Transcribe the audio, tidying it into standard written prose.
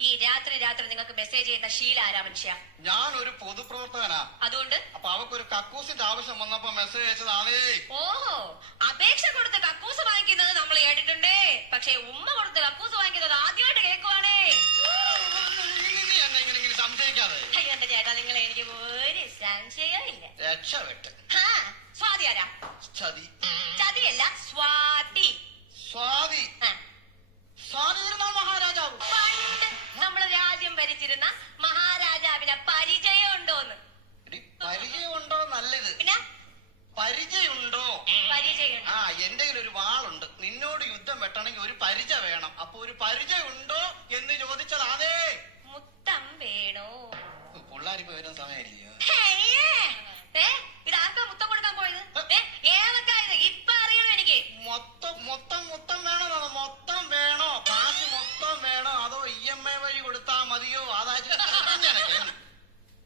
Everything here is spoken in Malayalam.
ഈ രാത്രി നിങ്ങൾക്ക് മെസ്സേജ് ചെയ്യുന്ന ശീല ആരാ മനുഷ്യ? ഞാൻ ഒരു പൊതുപ്രവർത്തകനാ. അതുകൊണ്ട് അപ്പൊ അവക്കൊരു കക്കൂസിന്റെ ആവശ്യം വന്നപ്പോ മെസ്സേജ് അയച്ചതാണേ. ഓഹോ, അപേക്ഷ കൊടുത്ത് കക്കൂസ് വാങ്ങിക്കുന്നത് നമ്മൾ കേട്ടിട്ടുണ്ടേ. പക്ഷെ ഉമ്മ കൊടുത്ത് കക്കൂസ് വാങ്ങിക്കുന്നത് ആദ്യമായിട്ട് കേൾക്കുവാണേ. നീ എന്നെ ഇങ്ങനെ സംശയിക്കാതെ. അയ്യോ എന്റെ ചേട്ടാ, നിങ്ങൾ എനിക്ക് ഒരു സംശയമില്ല. രക്ഷപ്പെട്ട്. സ്വാതി ആരാ? ചതി. ചതിയല്ല, സ്വാതി. സ്വാതി. സ്വാതി മഹാരാജാവ്. പണ്ട് നമ്മള് രാജ്യം ഭരിച്ചിരുന്ന മഹാരാജാവിനെ പരിചയമുണ്ടോന്ന്? പരിചയമുണ്ടോ നല്ലത്. പിന്നെ പരിചയമുണ്ടോ? പരിചയം. എന്റെ കയ്യിൽ ഒരു വാളുണ്ട്. നിന്നോട് യുദ്ധം വെട്ടണമെങ്കിൽ ഒരു പരിചയം വേണം. അപ്പൊ ഒരു പരിചയമുണ്ടോ എന്ന് ചോദിച്ചതാണേ. മുത്തം വേണോ? പിള്ളാരിപ്പോ വരുന്ന സമയമില്ലയോ? ഇതാർക്കാ മുത്തം കൊടുക്കാൻ പോയത്? ഏതൊക്കെയായത് ഇപ്പൊ അറിയണോ എനിക്ക്? മൊത്തം വേണോ? മൊത്തം വേണോ? കാശ് മൊത്തം വേണോ? അതോ EMI വഴി കൊടുത്താ മതിയോ? അതായത്